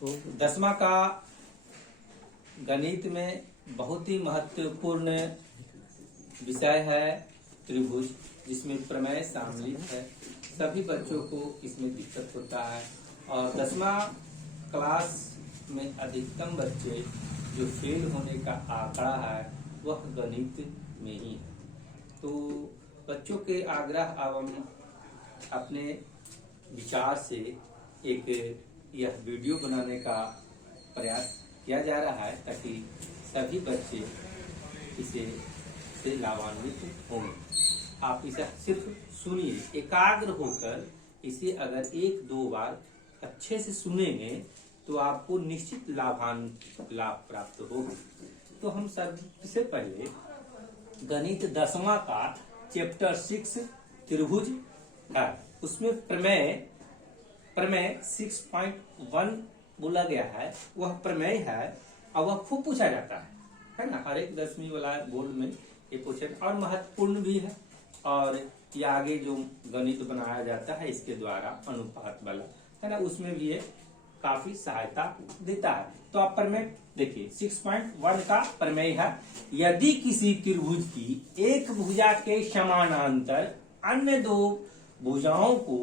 तो 10वां का गणित में बहुत ही महत्वपूर्ण विषय है त्रिभुज, जिसमें प्रमेय शामिल है। सभी बच्चों को इसमें दिक्कत होता है और 10वां क्लास में अधिकतम बच्चे जो फेल होने का आंकड़ा है वह गणित में ही है। तो बच्चों के आग्रह एवं अपने विचार से एक यह वीडियो बनाने का प्रयास किया जा रहा है ताकि सभी बच्चे इसे से लाभान्वित होंगे। आप इसे सिर्फ सुनिए, एकाग्र होकर इसे अगर 1-2 बार अच्छे से सुनेंगे तो आपको निश्चित लाभ प्राप्त होगा। तो हम सबसे पहले गणित 10वां का चैप्टर 6 त्रिभुज है, उसमें प्रमेय 6.1 बोला गया है। वह प्रमेय है और वह खूब पूछा जाता है ना। हर एक 10वीं वाला बोर्ड में ये पूछे और महत्वपूर्ण भी है। और ये आगे जो गणित बनाया जाता है इसके द्वारा अनुपात वाला है ना, उसमें भी ये काफी सहायता देता है। तो आप प्रमेय देखिए 6.1 का प्रमेय है, यदि किसी त्रिभुज की एक भुजा के समानांतर अन्य 2 भुजाओं को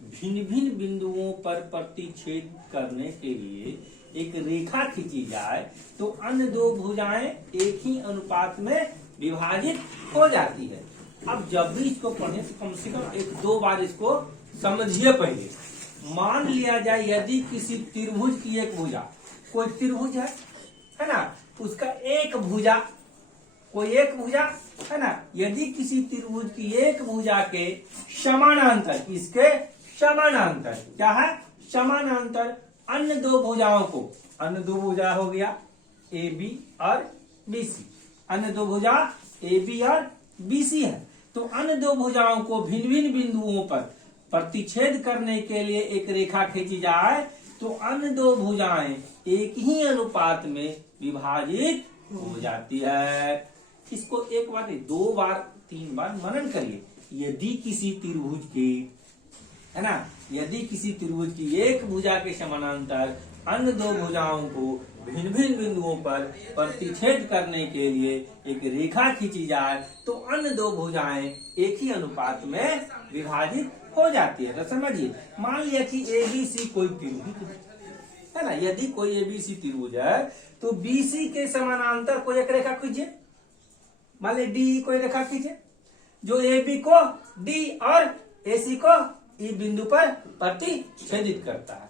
भिन्न भिन्न बिंदुओं पर प्रतिच्छेद करने के लिए एक रेखा खींची जाए तो अन्य 2 भुजाएं एक ही अनुपात में विभाजित हो जाती है। अब जब भी इसको पढ़े तो कम से कम 1-2 बार इसको समझिए। पहले मान लिया जाए यदि किसी त्रिभुज की एक भुजा, कोई त्रिभुज है ना, उसका एक भुजा, कोई एक भुजा है ना, यदि किसी त्रिभुज की एक भुजा के समानांतर, इसके समानांतर क्या है, समानांतर अन्य 2 भुजाओं को, अन्य 2 भुजा हो गया AB और BC, अन्य 2 भुजा AB और BC है। तो अन्य 2 भुजाओं को भिन्न भिन्न बिंदुओं पर प्रतिच्छेद करने के लिए एक रेखा खींची जाए तो अन्य 2 भुजाएं एक ही अनुपात में विभाजित हो जाती है। इसको 1 बार नहीं, 2 बार 3 बार मनन करिए। यदि किसी त्रिभुज की है ना, यदि किसी त्रिभुज की एक भुजा के समानांतर अन्य 2 भुजाओं को भिन्न भिन्न बिंदुओं पर प्रतिच्छेद करने के लिए एक रेखा खींची जाए तो अन्य 2 भुजाएं एक ही अनुपात में विभाजित हो जाती है। तो समझिए, मान लिया कि ABC कोई त्रिभुज है ना, यदि कोई ABC त्रिभुज है तो BC के समानांतर कोई एक रेखा खींचे, मान लीजिए D कोई रेखा खींचे जो AB को D और AC को E बिंदु पर प्रतिच्छेदित करता है।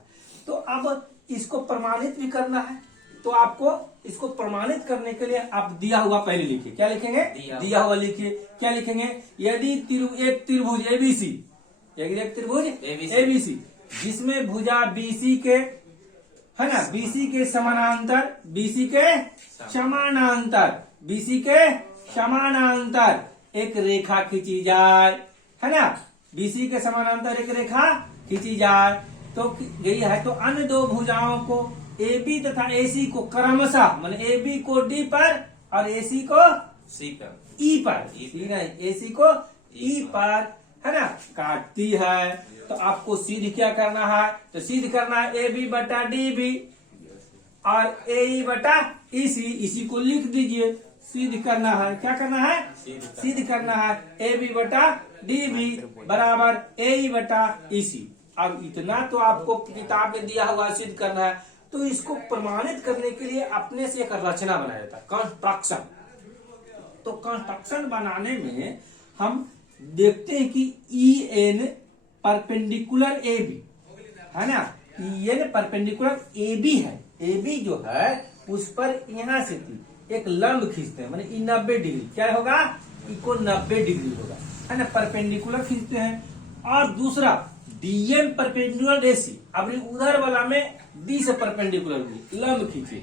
तो अब इसको प्रमाणित भी करना है, तो आपको इसको प्रमाणित करने के लिए आप दिया हुआ पहले लिखिए। क्या लिखेंगे? दिया हुआ लिखिए। क्या लिखेंगे? यदि एक त्रिभुज ABC, एक त्रिभुज ABC जिसमें भुजा BC के है ना, BC के समानांतर, BC के समानांतर एक रेखा खींची जाए है ना, BC के समानांतर एक रेखा खींची जाए तो गई है। तो अन्य 2 भुजाओं को AB तथा AC को क्रमशः, मान AB को D पर और AC को C पर, E पर, AC को E पर है ना काटती है। तो आपको सिद्ध क्या करना है? तो सिद्ध करना है AB बटा DB और AE बटा EC, इसी को लिख दीजिए। सिद्ध करना है, क्या करना है? सिद्ध करना है AB बटा DB बराबर AE बटा EC। अब इतना तो आपको किताब में दिया हुआ सिद्ध करना है। तो इसको प्रमाणित करने के लिए अपने से एक रचना बनाया जाता है, कंस्ट्रक्शन। तो कंस्ट्रक्शन बनाने में हम देखते हैं कि EN परपेंडिकुलर AB है ना, EN परपेंडिकुलर AB है। AB जो है उस पर यहां से एक लंब खींचते हैं, माने 90 डिग्री, क्या होगा? इको 90 डिग्री होगा है ना, परपेंडिकुलर खींचते हैं। और दूसरा DM परपेंडिकुलर AC, अब उधर वाला में D से परपेंडिकुलर लंब खींचे।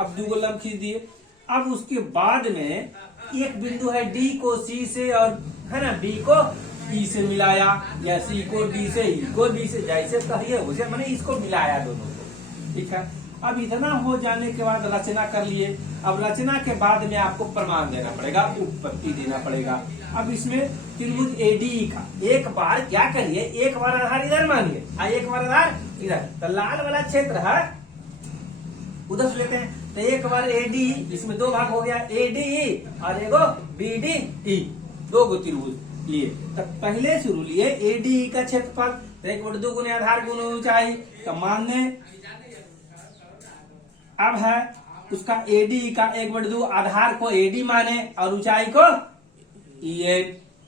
अब 2 लंब खींच दिए। अब उसके बाद में एक बिंदु है D को C से और है ना B को E से मिलाया, या C को D से E को B से, जैसे कहिए उसे, मैंने इसको मिलाया दोनों को। ठीक है, अब इतना हो जाने के बाद रचना कर लिए। अब रचना के बाद में आपको प्रमाण देना पड़ेगा, उत्पत्ति देना पड़ेगा। अब इसमें त्रिभुज ADE का एक बार क्या करिए, एक बार आधार इधर मानिए और एक बार आधार इधर। तो लाल वाला क्षेत्र है उधर से लेते हैं। तो एक बार एडी, इसमें दो भाग हो गया, एडी और एगो बीडी, दो गो त्रिभुज लिए। तो पहले शुरू लिए एडी का क्षेत्रफल, तो 1/2 गुने आधार गुने ऊंचाई। तो मानने अब है उसका एडी का 1/2 आधार को एडी माने और ऊंचाई को ई,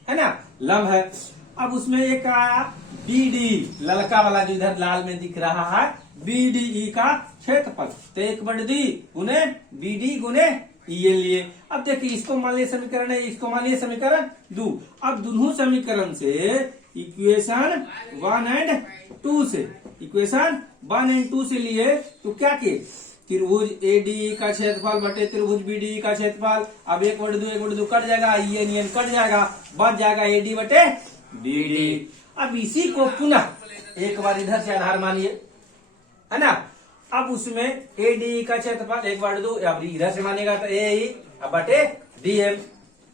है ना, लंब है। अब उसमें एक आया बीडी, ललका वाला जो इधर लाल में दिख रहा है, बीडीई का क्षेत्रफल। तो 1/2 गुने बीडी गुने ई लिए। अब देखिए इसको मान लिया समीकरण है, इसको मान लिया समीकरण 2। अब दोनों समीकरण से इक्वेशन 1 और 2 से, इक्वेशन 1 और 2 से लिए तो क्या किए, त्रिभुज एडी का क्षेत्रफल बटे त्रिभुज बीडी का क्षेत्रफल। अब 1/2 कट जाएगा, ये कट जाएगा, बच जाएगा एडी बटे बीडी। अब इसी को पुनः एक बार इधर से आधार मानिए, है ना। अब उसमें एडी का क्षेत्रफल 1/2, अब इधर से मानेगा तो ए अब बटे डीएम,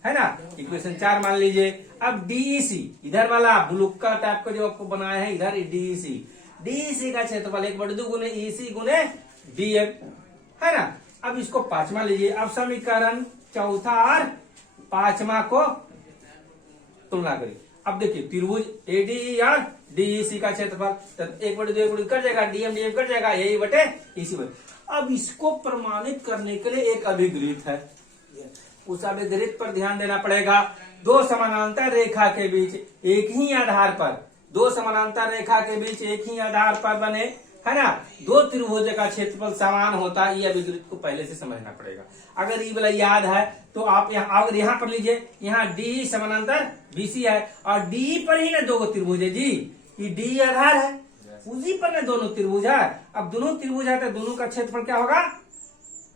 है ना, इक्वेशन 4 मान लीजिए। अब डीईसी इधर वाला बुलुक्का टाइप का जो आपको बनाया है, इधर डीईसी का क्षेत्रफल 1/2 गुने ईसी गुने डीएम, है ना। अब इसको 5 मान लीजिए। अब समीकरण 4 और 5 को तुलना करिए। अब देखिए त्रिभुज एडी या डीईसी का क्षेत्रफल, तो 1/2 कट जाएगा, डीएम कट जाएगा, यही बटे इसी बटे। अब इसको प्रमाणित करने के लिए एक अभिगृहित है, उस अभिगृहित पर ध्यान देना पड़ेगा। दो समानांतर रेखा के बीच एक ही आधार पर, दो समानांतर रेखा के बीच एक ही आधार पर बने, है ना, दो त्रिभुज का क्षेत्रफल समान होता है। ये अभिगृहित को पहले से समझना पड़ेगा। अगर ये वाला याद है तो आप यहाँ, अगर यहाँ पर लीजिए, यहाँ डी समानांतर बीसी है और डी पर ही ना दो गो त्रिभुज है जी, ये डी आधार है, उसी पर ना दोनों त्रिभुज है। अब दोनों त्रिभुज है तो दोनों का क्षेत्रफल क्या होगा,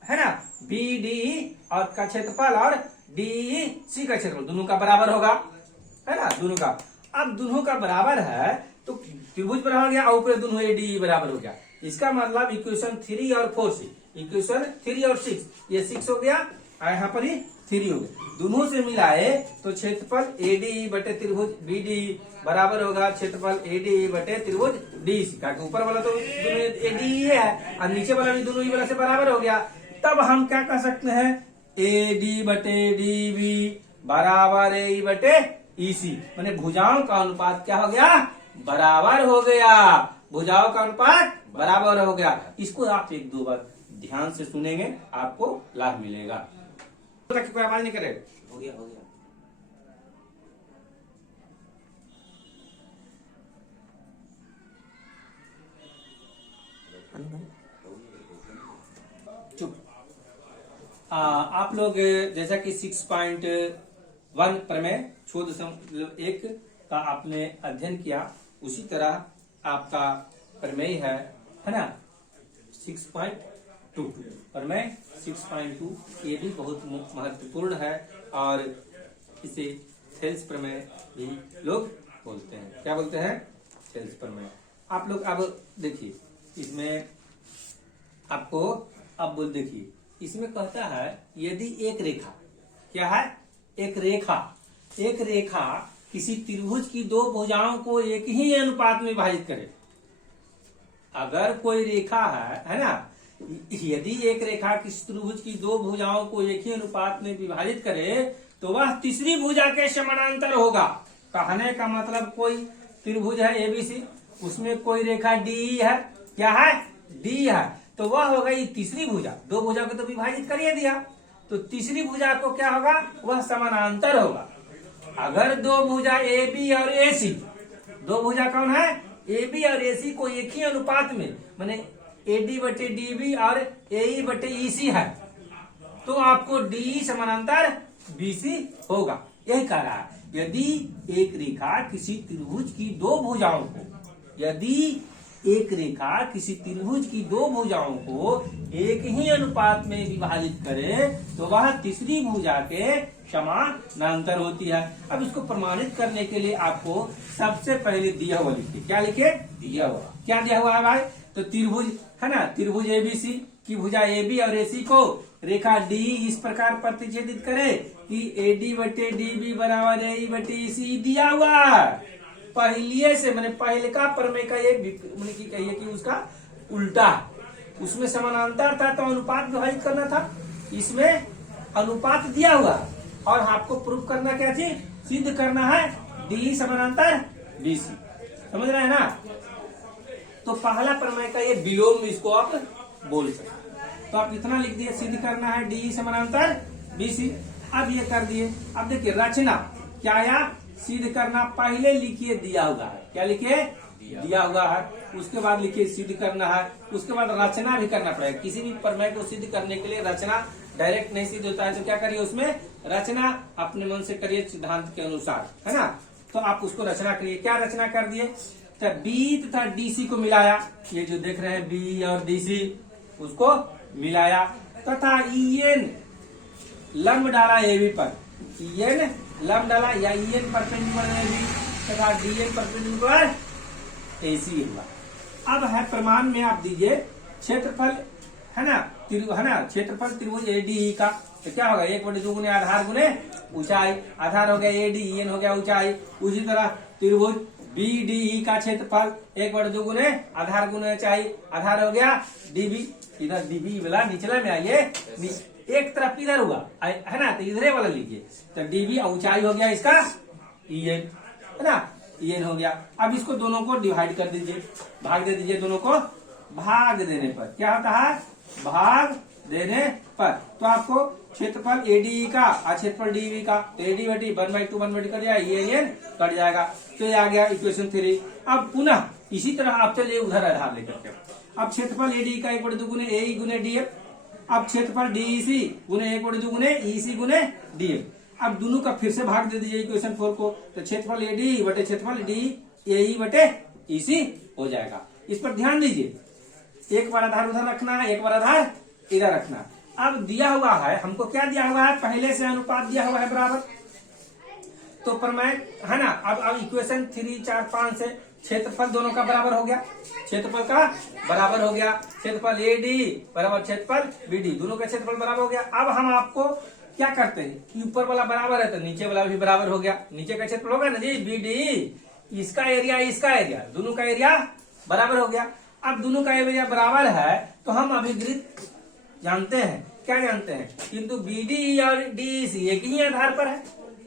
है ना, बी डी और का क्षेत्रफल और डी सी का क्षेत्रफल दोनों का बराबर होगा, है ना, दोनों का। अब दोनों का बराबर है तो त्रिभुज बराबर हो गया और ऊपर दोनों एडी बराबर हो गया। इसका मतलब इक्वेशन 3 और 4 से, इक्वेशन 3 और 6, ये 6 हो गया और यहाँ पर ही 3 हो गया। दोनों से मिलाए तो क्षेत्रफल एडी बटे त्रिभुज बीडी बराबर होगा क्षेत्रफल एडी बटे त्रिभुज डीसी का। ऊपर वाला तो दोनों एडी है और नीचे वाला भी दोनों ही वाला से बराबर हो गया। तब हम क्या कर सकते हैं, एडी बटे डीबी बराबर ए बटे ईसी, माने भुजाओं का अनुपात क्या हो गया, बराबर हो गया। भुजाओं का अनुपात बराबर हो गया। इसको आप 1-2 बार ध्यान से सुनेंगे, आपको लाभ मिलेगा। कोई आवाज नहीं करे, हो गया। चुप। आप लोग जैसा कि 6.1 प्रमेय 6.1 का आपने अध्ययन किया, उसी तरह आपका प्रमेय है ना 6.2 प्रमेय 6.2। ये भी बहुत महत्वपूर्ण है और इसे थेल्स प्रमेय भी लोग बोलते हैं। क्या बोलते हैं, थेल्स प्रमेय। आप लोग अब देखिए इसमें आपको, अब देखिए इसमें कहता है यदि एक रेखा, क्या है, एक रेखा किसी त्रिभुज की दो भुजाओं को एक ही अनुपात में विभाजित करे। अगर कोई रेखा है ना, यदि एक रेखा किसी त्रिभुज की दो भुजाओं को एक ही अनुपात में विभाजित करे तो वह तीसरी भुजा के समानांतर होगा। कहने का मतलब कोई त्रिभुज है एबीसी, उसमें कोई रेखा डी है, क्या है, डी है, तो वह हो गई तीसरी भुजा। दो भुजा को तो विभाजित करिए दिया, तो तीसरी भुजा को क्या होगा, वह समानांतर होगा। अगर दो भुजा ए बी और ए सी, दो भुजा कौन है, ए बी और ए सी को एक ही अनुपात में, माने ए डी बटे डी बी और ए ई बटे ई सी है, तो आपको डी समानांतर बी सी होगा। यही कह रहा है, यदि एक रेखा किसी त्रिभुज की दो भुजाओं को, यदि एक रेखा किसी त्रिभुज की दो भुजाओं को एक ही अनुपात में विभाजित करे तो वह तीसरी भुजा के समानांतर होती है। अब इसको प्रमाणित करने के लिए आपको सबसे पहले दिया हुआ लिखिए। क्या लिखे, दिया हुआ, क्या दिया हुआ है भाई, तो त्रिभुज है ना, त्रिभुज एबीसी की भुजा ए बी और ए सी को रेखा डी इस प्रकार प्रतिच्छेदित करे कि ए डी बटे डी बी बराबर ए बटे ई सी दिया हुआ। पहले से मैंने पहले का प्रमेय का ये कहिए कि उसका उल्टा उसमें समानांतर था तो अनुपात विभाजित करना था, इसमें अनुपात दिया हुआ और आपको प्रूफ करना क्या थी, सिद्ध करना है डी समानांतर बीसी। समझ रहे हैं ना। तो पहला प्रमेय का ये विलोम इसको आप बोल सकते। तो आप इतना लिख दिए, सिद्ध करना है डी समानांतर बीसी। अब ये कर दिए। अब देखिए रचना क्या आया, सिद्ध करना पहले लिखिए दिया हुआ है, क्या लिखिए दिया हुआ है, उसके बाद लिखिए सिद्ध करना है, उसके बाद रचना भी करना पड़ेगा। किसी भी प्रमेय को सिद्ध करने के लिए रचना डायरेक्ट नहीं सिद्ध होता है, तो क्या करिए उसमें रचना अपने मन से करिए सिद्धांत के अनुसार, है ना। तो आप उसको रचना करिए। क्या रचना कर दिए, तो बी तथा डीसी को मिलाया, ये जो देख रहे हैं बी और डीसी उसको मिलाया, तथा ईएन लंब डाला एबी पर, ईएन लंब डाला या ईएन परपेंडिकुलर एबी तथा डीएन परपेंडिकुलर एसी हुआ। अब है प्रमाण में आप दीजिए क्षेत्रफल, है ना, क्षेत्रफल त्रिभुज एडीई का, तो क्या होगा 1/2 गुने आधार गुने ऊंचाई, आधार हो गया एडी, ईएन हो गया ऊंचाई। उसी तरह त्रिभुज बीडीई का क्षेत्रफल 1/2 गुने आधार गुने ऊंचाई, आधार हो गया डीबी। इधर डीबी वाला निचला में आइए, एक तरफ इधर हुआ है ना, तो इधरे वाला लीजिए, तो डीबी ऊंचाई हो गया इसका ईएन, है ना, ईएन हो गया। अब इसको दोनों को डिवाइड कर दीजिए, भाग दे दीजिए, दोनों को भाग देने पर क्या होता है, भाग देने पर तो आपको क्षेत्रफल एडी का और क्षेत्रफल डीवी का, एडी बटी 1/2 1/2 कट जाएगा, ईएन कट जाएगा। तो ये आ गया इक्वेशन 3। अब पुनः इसी तरह आप चलिए उधर आधार लेकर के, अब क्षेत्रफल एडी का 1/2 गुने ए गुने डीएफ, अब क्षेत्रफल डीसी गुने 1/2 गुने ईसी गुने डीएफ। अब दोनों का फिर से भाग दे दीजिए इक्वेशन 4 को, तो क्षेत्रफल एडी बटे क्षेत्रफल डी ए बटे ईसी हो जाएगा। इस पर ध्यान दीजिए, एक बार आधार उधर रखना है, एक बार आधार इधर रखना। अब दिया हुआ है, हमको क्या दिया हुआ है, पहले से अनुपात दिया हुआ है बराबर, तो प्रमेय है ना। अब इक्वेशन 3 4 5 से क्षेत्रफल दोनों का बराबर हो गया, क्षेत्रफल का बराबर हो गया, क्षेत्रफल एडी बराबर क्षेत्रफल बीडी, दोनों का क्षेत्रफल बराबर हो गया। अब हम आपको क्या करते हैं कि ऊपर वाला बराबर है तो नीचे वाला भी बराबर हो गया, नीचे का क्षेत्रफल होगा ना जी बीडी, इसका एरिया दोनों का एरिया बराबर हो गया। अब दोनों का एरिया बराबर है तो हम अभिगृत जानते हैं, क्या जानते हैं, किंतु बीडी और डीसी एक ही आधार पर है,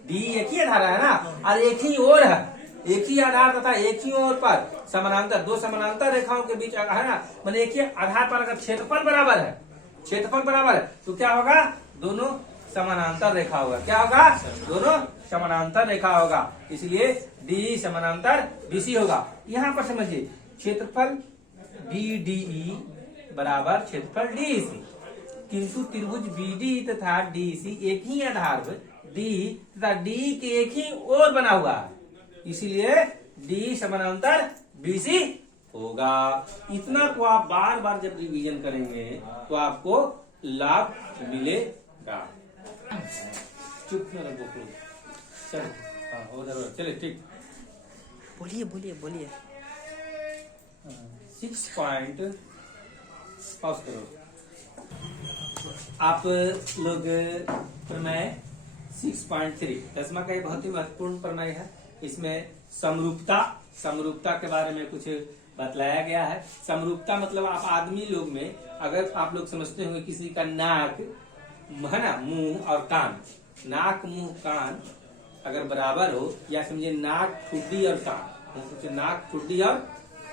डी एक ही आधार है ना, और एक ही ओर है, एक ही आधार तथा एक ही ओर पर समानांतर, दो समानांतर रेखाओं के बीच है ना, मतलब एक ही आधार पर अगर क्षेत्रफल बराबर है तो क्या होगा, दोनों समानांतर रेखा होगा, क्या होगा, दोनों समानांतर रेखा होगा, इसलिए डी समानांतर बीसी होगा। यहाँ पर समझिए क्षेत्रफल बीडीई बराबर क्षेत्रफल डीसी, किंतु त्रिभुज बीडी तथा डीसी एक ही आधार पर डी तथा डी के एक ही ओर बना हुआ है, इसीलिए डी समानांतर बीसी होगा। इतना को आप बार बार जब रिवीजन करेंगे तो आपको लाभ मिलेगा। चुप न रहो, चलो उधर चले, ठीक, बोलिए 6 पॉइंट पॉज करो। आप लोग प्रमेय 6.3 10वां का एक बहुत ही महत्वपूर्ण प्रमेय है। इसमें समरूपता के बारे में कुछ बतलाया गया है। समरूपता मतलब आप आदमी लोग में, अगर आप लोग समझते होंगे किसी का नाक है ना, मुंह और कान, नाक मुंह कान अगर बराबर हो, या समझे नाक ठुड्डी और कान, नाक ठुड्डी और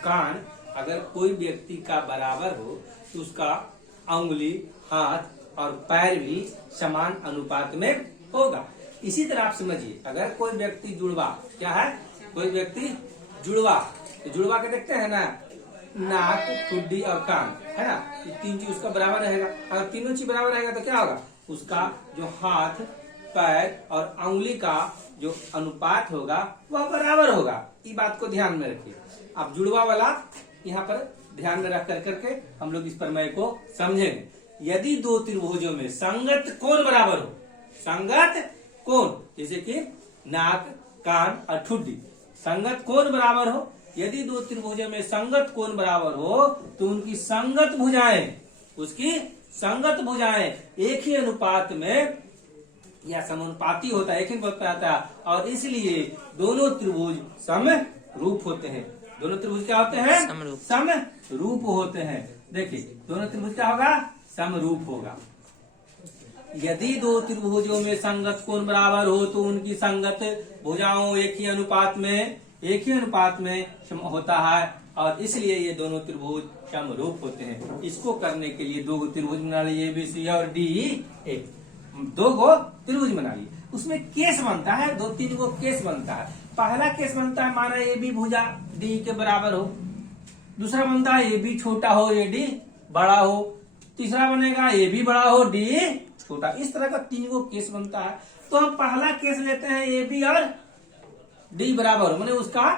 कान अगर कोई व्यक्ति का बराबर हो तो उसका उंगली, हाथ और पैर भी समान अनुपात में होगा। इसी तरह आप समझिए, अगर कोई व्यक्ति जुड़वा, क्या है, कोई व्यक्ति जुड़वा, तो जुड़वा के देखते हैं ना, नाक ठुड्डी और कान, है ना, ये तीन चीज उसका बराबर रहेगा। अगर तीनों चीज बराबर रहेगा तो क्या होगा, उसका जो हाथ, पैर और उंगली का जो अनुपात होगा वह बराबर होगा। ये बात को ध्यान में रखिए। अब जुड़वा वाला यहाँ पर ध्यान में रख करके हम लोग इस प्रमेय को समझेंगे। यदि दो त्रिभुजों में संगत कोण बराबर हो, संगत कोण जैसे कि नाक, कान और ठुड्डी, संगत कोण बराबर हो, यदि दो त्रिभुजों में संगत कोण बराबर हो तो उनकी संगत भुजाएं, उसकी संगत भुजाएं एक ही अनुपात में या समानुपाती होता है, एक ही अनुपात में आता है, और इसलिए दोनों त्रिभुज समरूप होते हैं। दोनों त्रिभुज क्या होते हैं, समरूप होते हैं। देखिए दोनों त्रिभुज क्या होगा, समरूप होगा। यदि दो त्रिभुजों में संगत कोण बराबर हो तो उनकी संगत भुजाओं एक ही अनुपात में होता है, और इसलिए ये दोनों त्रिभुज समरूप होते हैं। इसको करने के लिए दो त्रिभुज बना लिए, ABC और DE, दो गो त्रिभुज बना लिए। उसमें केस बनता है, 2-3 गो केस बनता है। पहला केस बनता है माना AB भुजा D के बराबर हो, दूसरा बनता है AB छोटा हो AD बड़ा हो, तीसरा बनेगा AB बड़ा हो DE छोटा। इस तरह का 3 गो केस बनता है। तो हम पहला केस लेते हैं AB और D बराबर हो, माने उसका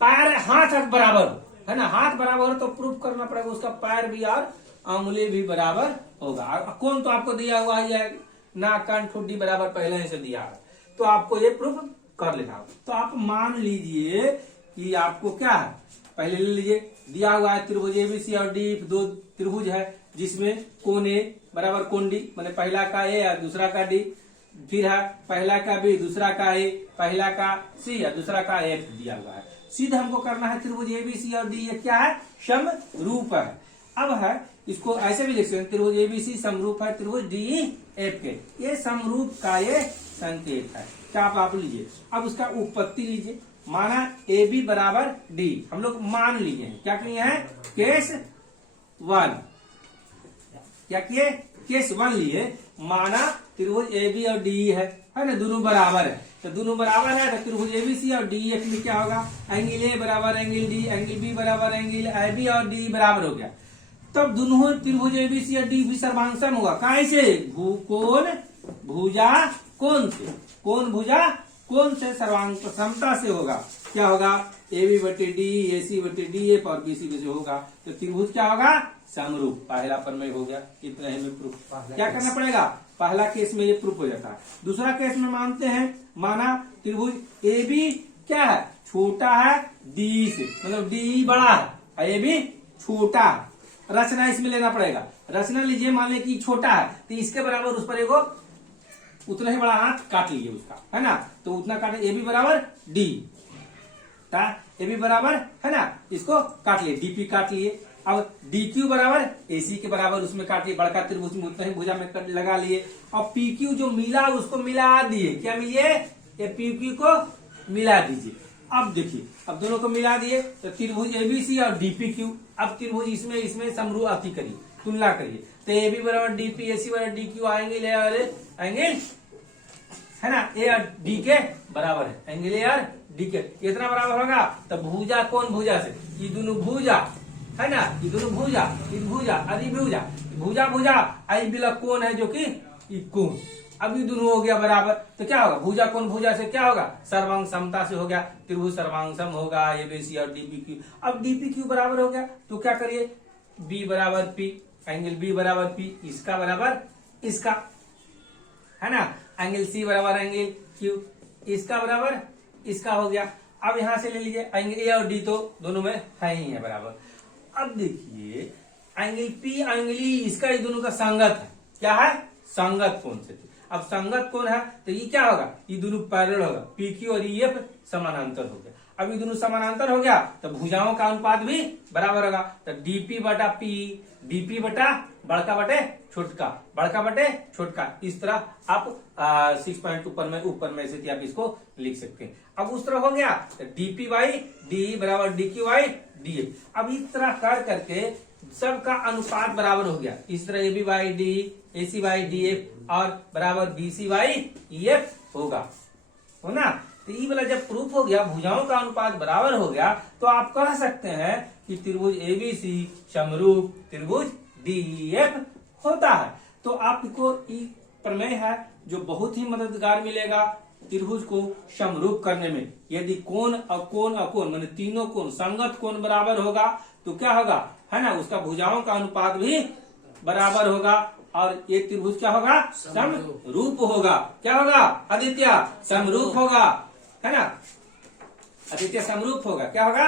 पैर हाथ बराबर हो, है ना, हाथ बराबर हो तो प्रूफ करना पड़ेगा उसका पैर भी और अंगुली भी बराबर होगा। कौन तो आपको दिया हुआ है, नाक कान ठुड्डी बराबर पहले से दिया है, तो आपको ये प्रूफ कर लेना होगा। तो आप मान लीजिए कि आपको क्या है, पहले ले लीजिए दिया हुआ है त्रिभुज ABC और D, दो त्रिभुज है जिसमें कोण A बराबर कोण D, मैंने पहला का A और दूसरा का D, फिर है पहला का B दूसरा का A, पहला का C और दूसरा का F दिया हुआ है। सीधे हमको करना है त्रिभुज ABC और D, ये क्या है, समरूप है। अब है इसको ऐसे भी लिख सकते हैं, त्रिभुज ABC समरूप है त्रिभुज DEF के, ये समरूप का ये संकेत है। क्या आप लीजिए, अब उसका उत्पत्ति लीजिए, माना AB बराबर D, हम लोग मान लिए हैं, क्या किए हैं, केस 1, क्या किए, केस 1 लिए, माना त्रिभुज AB और DE है ना, दोनों बराबर है। तो दोनों बराबर है तो त्रिभुज ABC और DEF में क्या होगा, एंगल A बराबर एंगल D, एंगल B बराबर एंगल AB और D बराबर हो गया। तब दोनों त्रिभुज ABC और D भी सर्वांगसम होगा। कैसे, कोण भुजा कोण से, कोण भुजा कोण से सर्वांग समता से होगा। क्या होगा, AB बटे D, AC बटे DF और BC से होगा, तो त्रिभुज क्या होगा, समरूप। पहला प्रमेय हो गया, इतना ही में प्रूफ। क्या करना पड़ेगा, पहला केस में ये प्रूफ हो जाता है। दूसरा केस में मानते हैं, माना त्रिभुज AB क्या है, छोटा है D से, मतलब DE बड़ा है, AB छोटा है। रचना इसमें लेना पड़ेगा, रचना लीजिए, मान लीजिए कि छोटा है तो इसके बराबर उस पर एगो उतना ही बड़ा हाथ काट लीजिए उसका, है ना, तो उतना काटे, AB बराबर D, AB बराबर है ना, इसको काट लिए, DP काट लिए। अब DQ बराबर AC के बराबर उसमें काट लिए, बड़का त्रिभुज में उतना ही भुजा में लगा लिए, और PQ जो मिला उसको मिला दिए, क्या मिलिए, ये PQ को मिला दीजिए। अब देखिए, अब दोनों को मिला दिए तो त्रिभुज ABC और DPQ, अब त्रिभुज इसमें समरूप अति करिए, तुलना करिए, तो AB बराबर DP, AC बराबर DQ, एंगल A और एंगल है ना A और D के बराबर है, एंगल A और D के कितना बराबर होगा, तो भुजा कौन भुजा से, ये दोनों भुजा है ना, ये दोनों भुजा, ये भुजा अरे भुजा, भुजा भुजा आई बिला कौन है जो कि कोण, अब ये दोनों हो गया बराबर, तो क्या होगा, भुजा कौन भुजा से क्या होगा, सर्वांग समता से हो गया, त्रिभुज सर्वांगसम होगा ABC और DPQ। अब DPQ बराबर हो गया तो क्या करिए, B बराबर P, एंगल B बराबर P, इसका बराबर इसका, है ना, एंगल C बराबर एंगल Q, इसका बराबर इसका हो गया। अब यहां से ले लीजिए एंगल A और D, तो दोनों में है ही है बराबर। अब देखिए एंगल P एंगल E, इसका ये दोनों का संगत है, क्या है, संगत कोण से। अब संगत कोण है तो ये क्या होगा, ये दोनों पैरेलल होगा, PQ और EF समानांतर हो गया। अब ये दोनों समानांतर हो गया तो भुजाओं का अनुपात भी बराबर होगा, तो DP बटा P, DP बटा बड़का बटे छोटका, बड़का बटे छोटका, इस तरह आप 6 ऊपर में से आप इसको लिख सकते हैं। अब उस तरह हो गया तो DP बाई DE बराबर DQ बाई DF। अब इस तरह कर करके सबका अनुपात बराबर हो गया, इस तरह AB by DE, AC by DF और बराबर BC बाई EF होगा, हो ना। तो ये वाला जब प्रूफ हो गया, भुजाओं का अनुपात बराबर हो गया, तो आप कह सकते हैं कि त्रिभुज ABC समरूप त्रिभुज DEF होता है। तो आपको ये प्रमेय है जो बहुत ही मददगार मिलेगा त्रिभुज को समरूप करने में। यदि कोण और कोण और कोण माने तीनों कोण संगत कोण बराबर होगा तो क्या होगा, है ना, उसका भुजाओं का अनुपात भी बराबर होगा, और ये त्रिभुज क्या होगा, समरूप होगा। क्या होगा आदित्य, समरूप होगा, है ना, आदित्य समरूप होगा, क्या होगा।